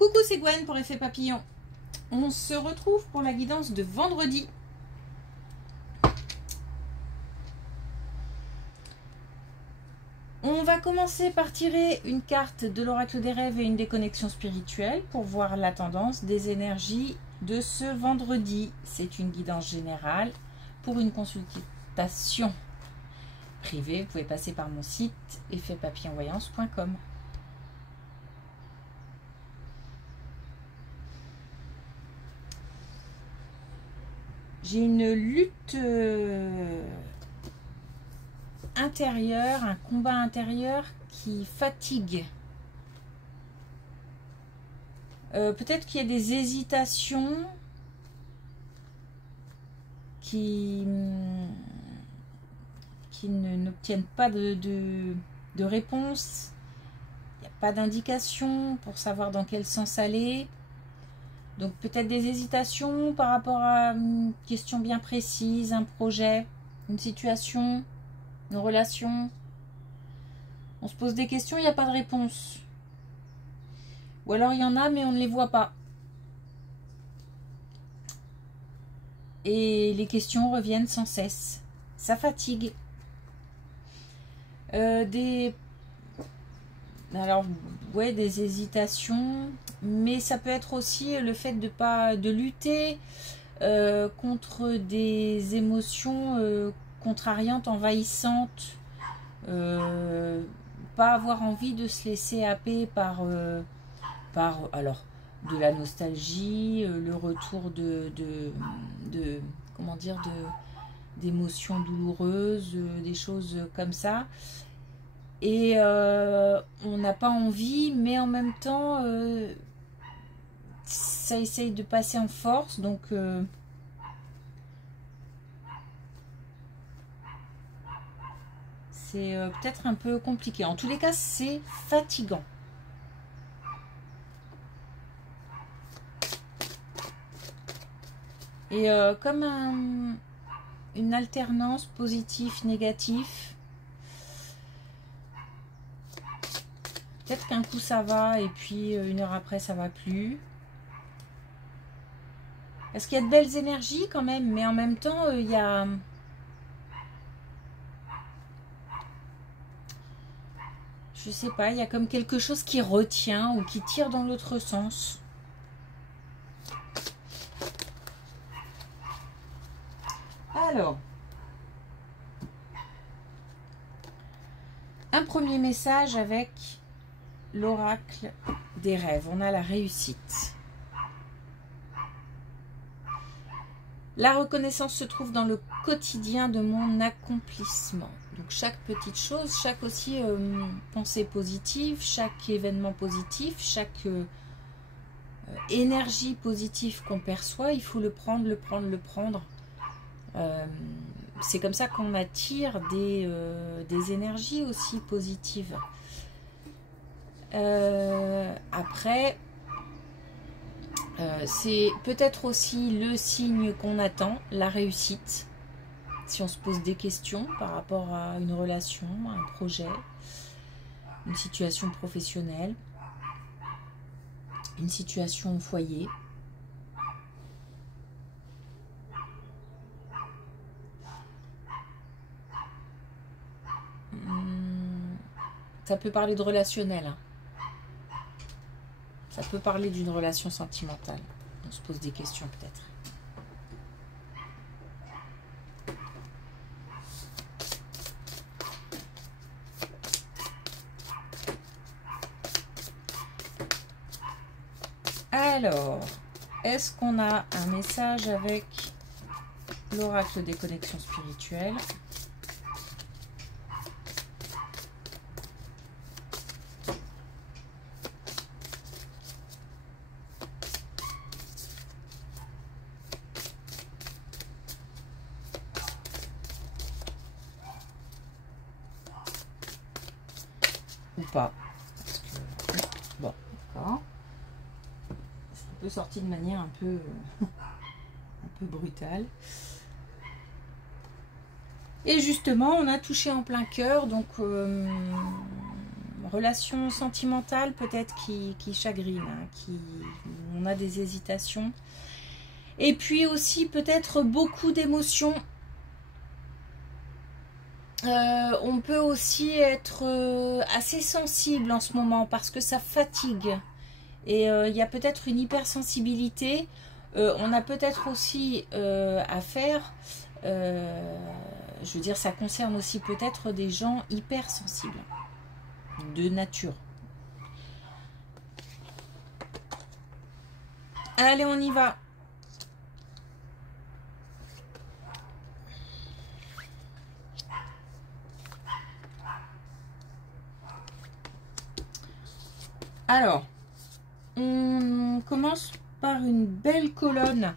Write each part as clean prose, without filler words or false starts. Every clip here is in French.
Coucou, c'est Gwen pour Effet Papillon. On se retrouve pour la guidance de vendredi. On va commencer par tirer une carte de l'oracle des rêves et une des connexions spirituelles pour voir la tendance des énergies de ce vendredi. C'est une guidance générale. Pour une consultation privée, vous pouvez passer par mon site effetpapillonvoyance.com. J'ai une lutte intérieure, un combat intérieur qui fatigue. Peut-être qu'il y a des hésitations qui n'obtiennent pas de réponse. Il n'y a pas d'indication pour savoir dans quel sens aller. Donc peut-être des hésitations par rapport à une question bien précise, un projet, une situation, une relation. On se pose des questions, il n'y a pas de réponse. Ou alors il y en a, mais on ne les voit pas. Et les questions reviennent sans cesse. Ça fatigue. Alors, ouais, des hésitations, mais ça peut être aussi le fait de lutter contre des émotions contrariantes, envahissantes, pas avoir envie de se laisser happer par alors de la nostalgie, le retour comment dire, d'émotions douloureuses, des choses comme ça. Et on n'a pas envie, mais en même temps, ça essaye de passer en force. Donc, c'est peut-être un peu compliqué. En tous les cas, c'est fatigant. Et comme une alternance positif-négatif. Peut-être qu'un coup ça va et puis une heure après ça va plus. Parce qu'il y a de belles énergies quand même, mais en même temps il y a... Je sais pas, il y a comme quelque chose qui retient ou qui tire dans l'autre sens. Alors, un premier message avec l'oracle des rêves. On a la réussite. La reconnaissance se trouve dans le quotidien de mon accomplissement. Donc chaque petite chose, chaque aussi pensée positive, chaque événement positif, chaque énergie positive qu'on perçoit, il faut le prendre, le prendre, le prendre. C'est comme ça qu'on attire des énergies aussi positives. Après, c'est peut-être aussi le signe qu'on attend, la réussite. Si on se pose des questions par rapport à une relation, à un projet, une situation professionnelle, une situation au foyer. Ça peut parler de relationnel. Hein. Ça peut parler d'une relation sentimentale. On se pose des questions peut-être. Alors, est-ce qu'on a un message avec l'oracle des connexions spirituelles ? Ou pas. Bon, d'accord. C'est un peu sorti de manière un peu brutale. Et justement, on a touché en plein cœur, donc relation sentimentale peut-être qui chagrine, hein, on a des hésitations. Et puis aussi peut-être beaucoup d'émotions. On peut aussi être assez sensible en ce moment parce que ça fatigue. Et il y a peut-être une hypersensibilité. On a peut-être aussi à faire, je veux dire, ça concerne aussi peut-être des gens hypersensibles de nature. Allez, on y va. Alors, on commence par une belle colonne.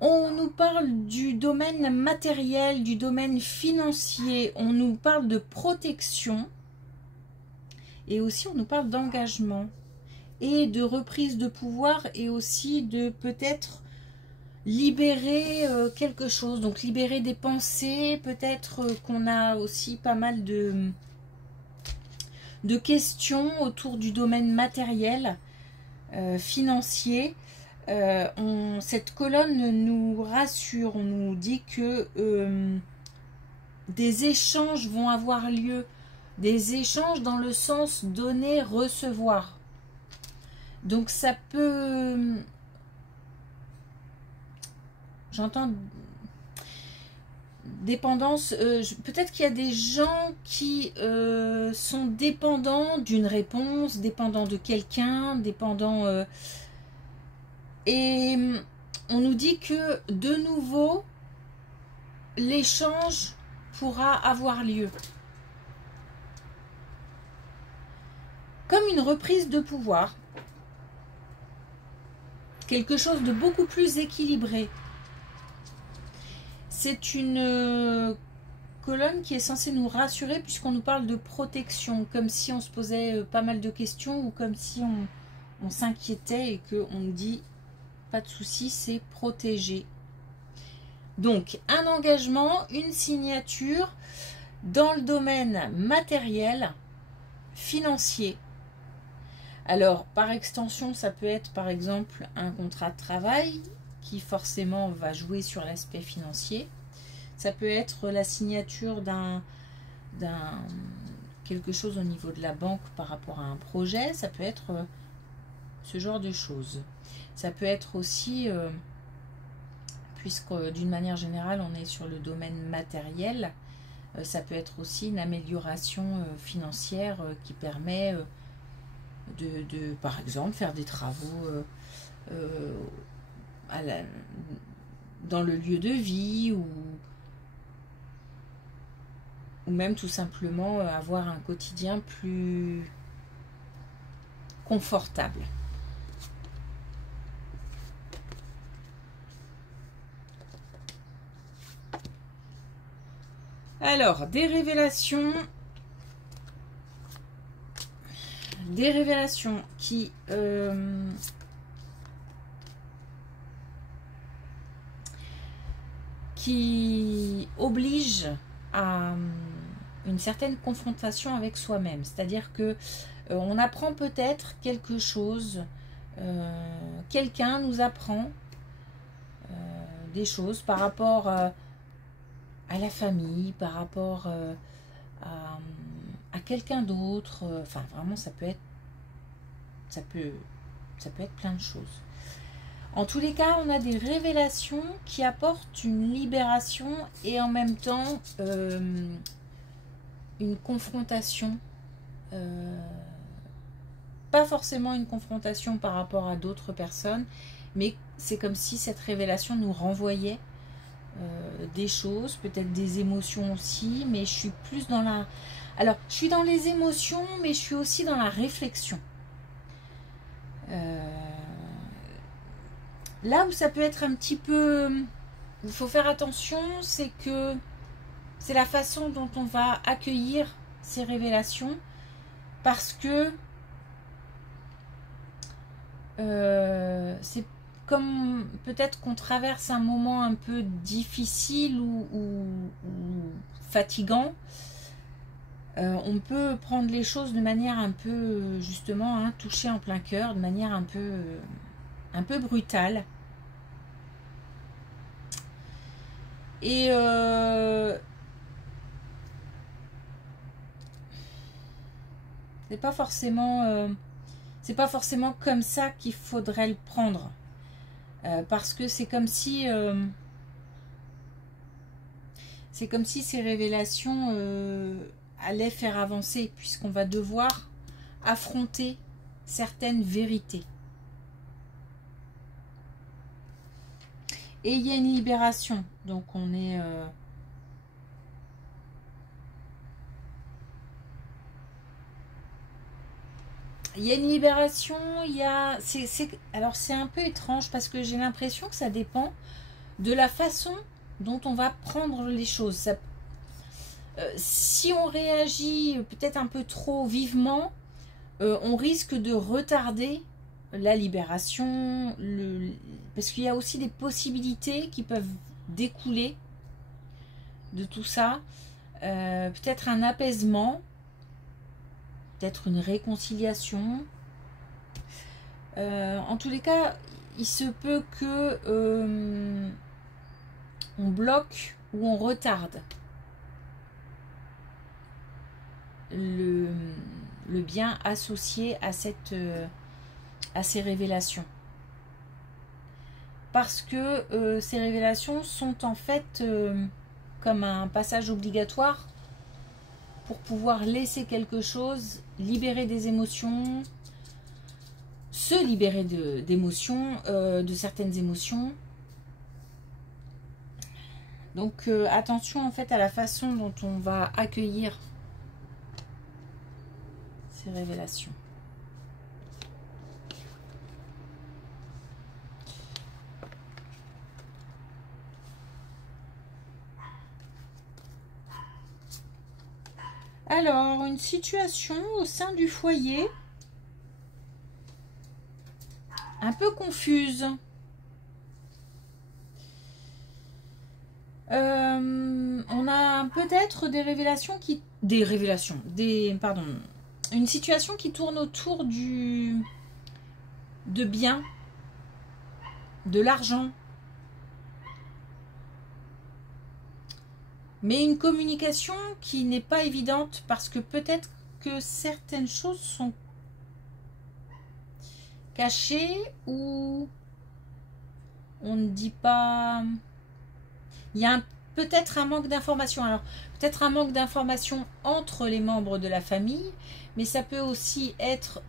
On nous parle du domaine matériel, du domaine financier. On nous parle de protection. Et aussi, on nous parle d'engagement et de reprise de pouvoir et aussi de peut-être libérer quelque chose. Donc, libérer des pensées. Peut-être qu'on a aussi pas mal de questions autour du domaine matériel, financier. Cette colonne nous rassure, on nous dit que des échanges vont avoir lieu, des échanges dans le sens donner, recevoir. Donc ça peut, j'entends dépendance, peut-être qu'il y a des gens qui sont dépendants d'une réponse, dépendants de quelqu'un, dépendants... et on nous dit que de nouveau, l'échange pourra avoir lieu. Comme une reprise de pouvoir. Quelque chose de beaucoup plus équilibré. C'est une colonne qui est censée nous rassurer puisqu'on nous parle de protection, comme si on se posait pas mal de questions ou comme si on s'inquiétait et qu'on nous dit pas de souci, c'est protégé. Donc un engagement, une signature dans le domaine matériel, financier. Alors par extension, ça peut être par exemple un contrat de travail qui forcément va jouer sur l'aspect financier. Ça peut être la signature d'un quelque chose au niveau de la banque par rapport à un projet. Ça peut être ce genre de choses. Ça peut être aussi, puisque d'une manière générale on est sur le domaine matériel, ça peut être aussi une amélioration financière qui permet de, par exemple, faire des travaux dans le lieu de vie ou même tout simplement avoir un quotidien plus confortable. Alors, des révélations qui obligent à une certaine confrontation avec soi-même. C'est-à-dire que on apprend peut-être quelque chose, quelqu'un nous apprend des choses par rapport à la famille, par rapport à quelqu'un d'autre. Enfin, vraiment, ça peut être plein de choses. En tous les cas, on a des révélations qui apportent une libération et en même temps une confrontation. Pas forcément une confrontation par rapport à d'autres personnes, mais c'est comme si cette révélation nous renvoyait des choses, peut-être des émotions aussi, mais je suis plus dans la... Alors, je suis dans les émotions, mais je suis aussi dans la réflexion. Là où ça peut être un petit peu... Il faut faire attention, c'est que c'est la façon dont on va accueillir ces révélations, parce que c'est comme peut-être qu'on traverse un moment un peu difficile ou fatigant. On peut prendre les choses de manière un peu, justement, hein, toucher en plein cœur, de manière un peu brutale. Et c'est pas forcément comme ça qu'il faudrait le prendre, parce que c'est comme si ces révélations allaient faire avancer, puisqu'on va devoir affronter certaines vérités. Et il y a une libération, donc on est il y a une libération, alors c'est un peu étrange parce que j'ai l'impression que ça dépend de la façon dont on va prendre les choses. Si on réagit peut-être un peu trop vivement, on risque de retarder la libération, parce qu'il y a aussi des possibilités qui peuvent découler de tout ça. Peut-être un apaisement, peut-être une réconciliation. En tous les cas, il se peut que on bloque ou on retarde le bien associé à ces révélations. Parce que ces révélations sont en fait comme un passage obligatoire pour pouvoir laisser quelque chose, libérer des émotions, se libérer d'émotions, de certaines émotions. Donc attention en fait à la façon dont on va accueillir ces révélations. Alors, une situation au sein du foyer un peu confuse. On a peut-être une situation qui tourne autour de biens, de l'argent, mais une communication qui n'est pas évidente parce que peut-être que certaines choses sont cachées ou on ne dit pas. Il y a peut-être un manque d'information. Alors, peut-être un manque d'information entre les membres de la famille, mais ça peut aussi être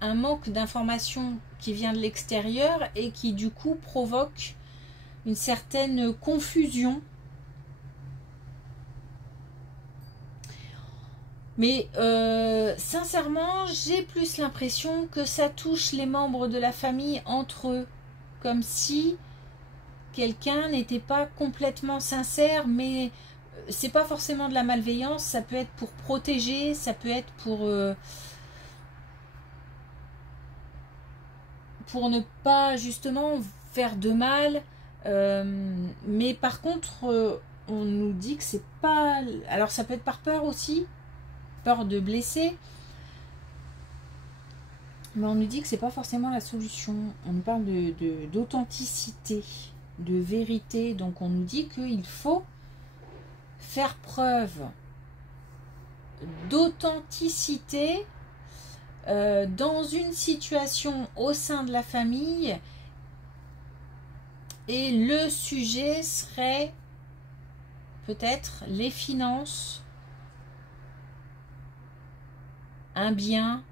un manque d'information qui vient de l'extérieur et qui, du coup, provoque une certaine confusion. Mais sincèrement, j'ai plus l'impression que ça touche les membres de la famille entre eux, comme si quelqu'un n'était pas complètement sincère, mais c'est pas forcément de la malveillance, ça peut être pour protéger, ça peut être pour ne pas justement faire de mal, mais par contre on nous dit que c'est pas, alors ça peut être par peur aussi, peur de blesser, mais on nous dit que c'est pas forcément la solution. On nous parle d'authenticité, de vérité, donc on nous dit qu'il faut faire preuve d'authenticité dans une situation au sein de la famille, et le sujet serait peut-être les finances, un bien.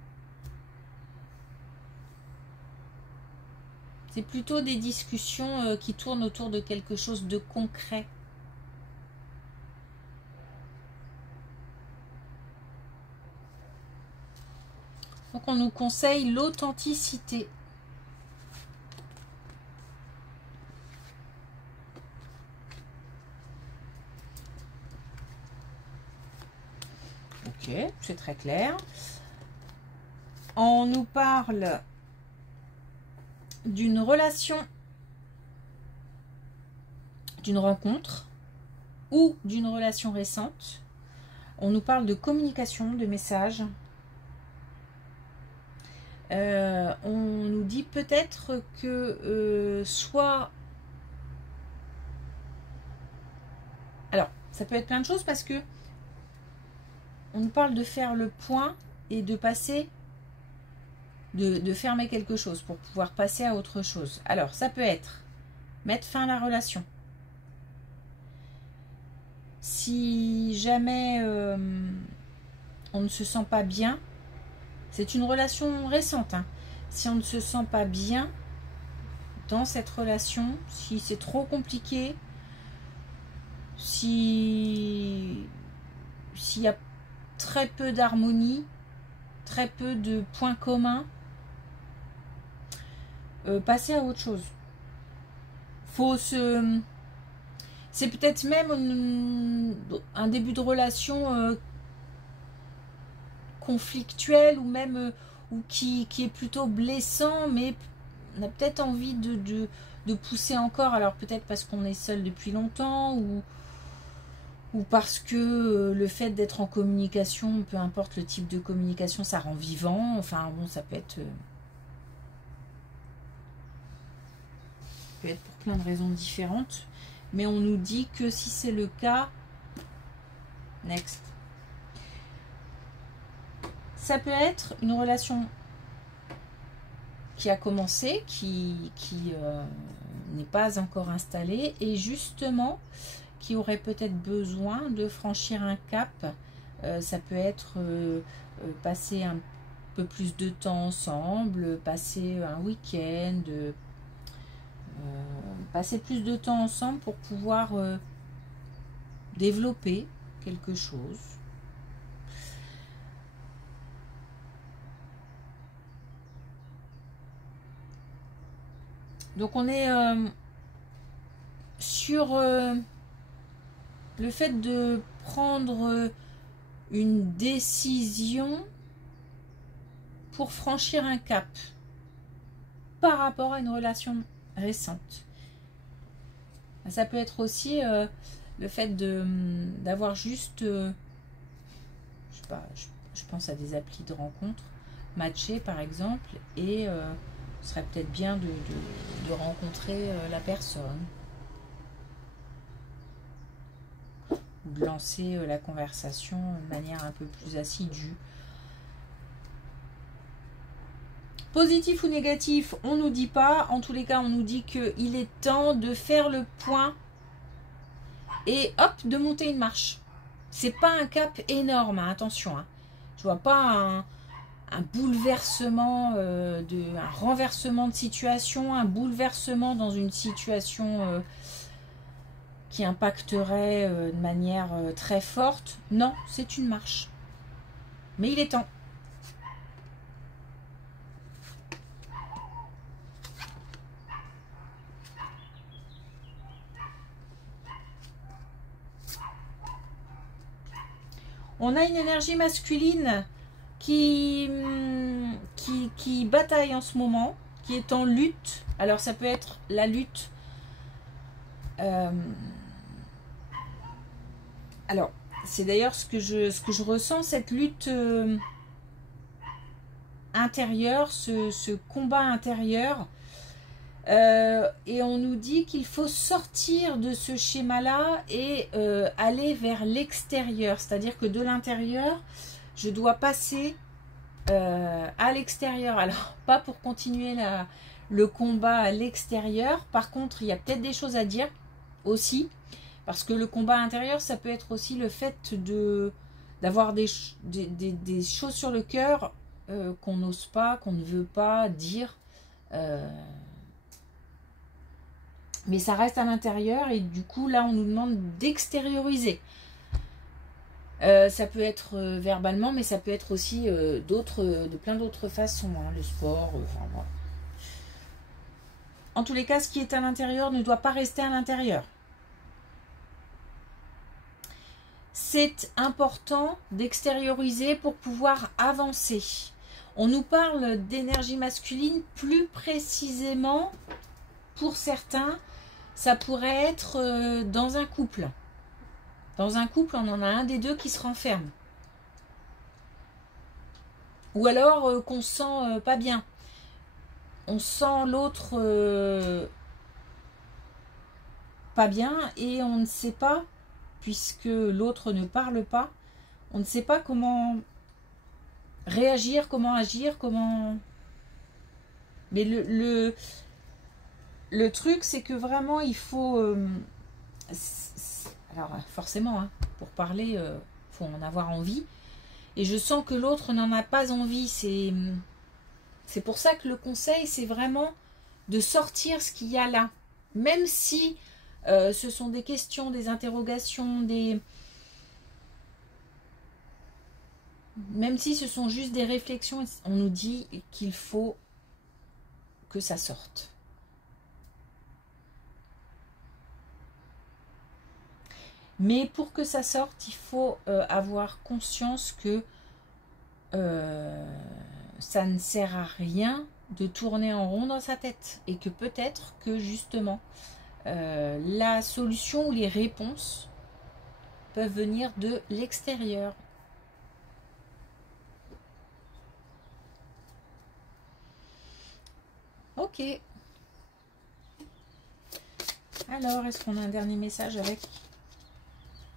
C'est plutôt des discussions qui tournent autour de quelque chose de concret. Donc on nous conseille l'authenticité. Ok, c'est très clair. On nous parle d'une relation, d'une rencontre ou d'une relation récente. On nous parle de communication, de messages. On nous dit peut-être que soit... Alors, ça peut être plein de choses parce que on nous parle de faire le point et de passer, de fermer quelque chose pour pouvoir passer à autre chose. Alors, ça peut être mettre fin à la relation. Si jamais on ne se sent pas bien, c'est une relation récente, hein. Si on ne se sent pas bien dans cette relation, si c'est trop compliqué, s'il y a très peu d'harmonie, très peu de points communs, passer à autre chose. C'est peut-être même un début de relation conflictuel ou même ou qui est plutôt blessant, mais on a peut-être envie de pousser encore. Alors peut-être parce qu'on est seul depuis longtemps ou parce que le fait d'être en communication, peu importe le type de communication, ça rend vivant. Enfin bon, ça peut être pour plein de raisons différentes. Mais on nous dit que si c'est le cas, next. Ça peut être une relation qui a commencé, qui n'est pas encore installée et justement qui aurait peut-être besoin de franchir un cap. Ça peut être passer un peu plus de temps ensemble, passer un week-end, passer plus de temps ensemble pour pouvoir développer quelque chose. Donc on est sur le fait de prendre une décision pour franchir un cap par rapport à une relation récente. Ça peut être aussi le fait d'avoir juste, je sais pas, je pense à des applis de rencontres, matcher par exemple, et ce serait peut-être bien de rencontrer la personne, ou de lancer la conversation de manière un peu plus assidue. Positif ou négatif, on nous dit pas. En tous les cas, on nous dit qu'il est temps de faire le point et hop, de monter une marche. C'est pas un cap énorme, hein, attention. Hein. Je vois pas un bouleversement, un renversement de situation, un bouleversement dans une situation qui impacterait de manière très forte. Non, c'est une marche. Mais il est temps. On a une énergie masculine qui bataille en ce moment, qui est en lutte. Alors ça peut être la lutte. Alors c'est d'ailleurs ce que je ressens, cette lutte intérieure, ce combat intérieur. Et on nous dit qu'il faut sortir de ce schéma-là et aller vers l'extérieur. C'est-à-dire que de l'intérieur, je dois passer à l'extérieur. Alors, pas pour continuer le combat à l'extérieur. Par contre, il y a peut-être des choses à dire aussi. Parce que le combat intérieur, ça peut être aussi le fait d'avoir des choses sur le cœur qu'on n'ose pas, qu'on ne veut pas dire. Mais ça reste à l'intérieur et du coup, là, on nous demande d'extérioriser. Ça peut être verbalement, mais ça peut être aussi de plein d'autres façons. Hein, le sport, enfin voilà. En tous les cas, ce qui est à l'intérieur ne doit pas rester à l'intérieur. C'est important d'extérioriser pour pouvoir avancer. On nous parle d'énergie masculine, plus précisément, pour certains, ça pourrait être dans un couple. Dans un couple, on en a un des deux qui se renferme. Ou alors qu'on se sent pas bien. On sent l'autre pas bien et on ne sait pas, puisque l'autre ne parle pas, on ne sait pas comment réagir, comment agir, comment... Mais le truc, c'est que vraiment, il faut... alors, forcément, hein, pour parler, il faut en avoir envie. Et je sens que l'autre n'en a pas envie. C'est pour ça que le conseil, c'est vraiment de sortir ce qu'il y a là. Même si ce sont des questions, des interrogations, même si ce sont juste des réflexions, on nous dit qu'il faut que ça sorte. Mais pour que ça sorte, il faut avoir conscience que ça ne sert à rien de tourner en rond dans sa tête. Et que peut-être que justement, la solution ou les réponses peuvent venir de l'extérieur. Ok. Alors, est-ce qu'on a un dernier message avec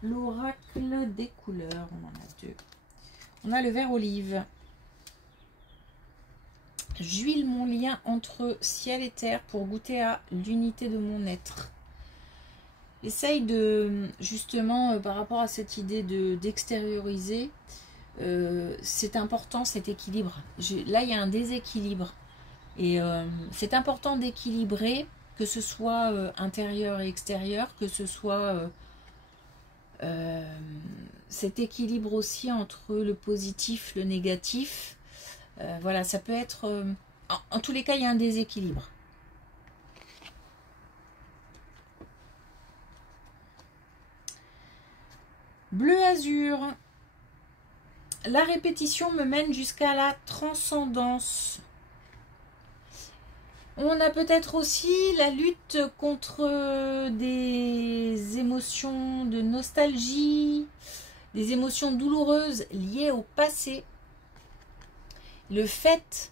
l'oracle des couleurs? On en a deux. On a le vert olive. J'huile mon lien entre ciel et terre pour goûter à l'unité de mon être. Essaye de, justement, par rapport à cette idée d'extérioriser, c'est important cet équilibre. Là, il y a un déséquilibre. Et c'est important d'équilibrer, que ce soit intérieur et extérieur, que ce soit cet équilibre aussi entre le positif, le négatif. Voilà, ça peut être... en tous les cas, il y a un déséquilibre. Bleu azur. La répétition me mène jusqu'à la transcendance. On a peut-être aussi la lutte contre des émotions de nostalgie, des émotions douloureuses liées au passé. Le fait,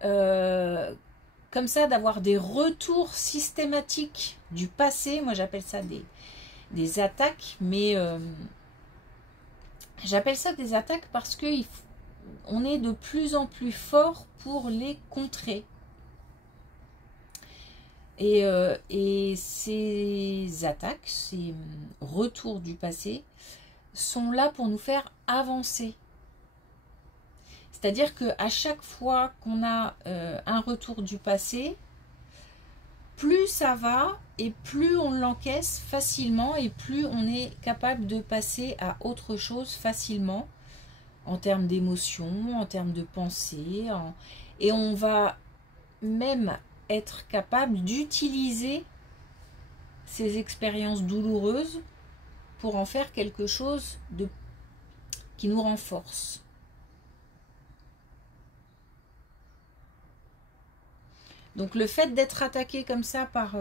comme ça, d'avoir des retours systématiques du passé, moi j'appelle ça des attaques, mais j'appelle ça des attaques parce qu'on est de plus en plus fort pour les contrer. Et ces attaques, ces retours du passé sont là pour nous faire avancer. C'est-à-dire qu'à chaque fois qu'on a un retour du passé, plus ça va et plus on l'encaisse facilement et plus on est capable de passer à autre chose facilement en termes d'émotions, en termes de pensée. Et on va même être capable d'utiliser ces expériences douloureuses pour en faire quelque chose qui nous renforce. Donc le fait d'être attaqué comme ça par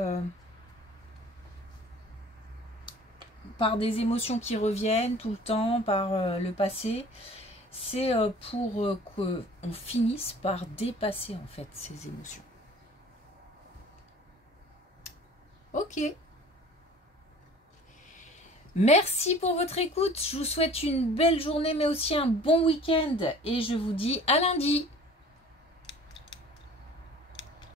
des émotions qui reviennent tout le temps, par le passé, c'est pour qu'on finisse par dépasser en fait ces émotions. Ok. Merci pour votre écoute. Je vous souhaite une belle journée mais aussi un bon week-end. Et je vous dis à lundi.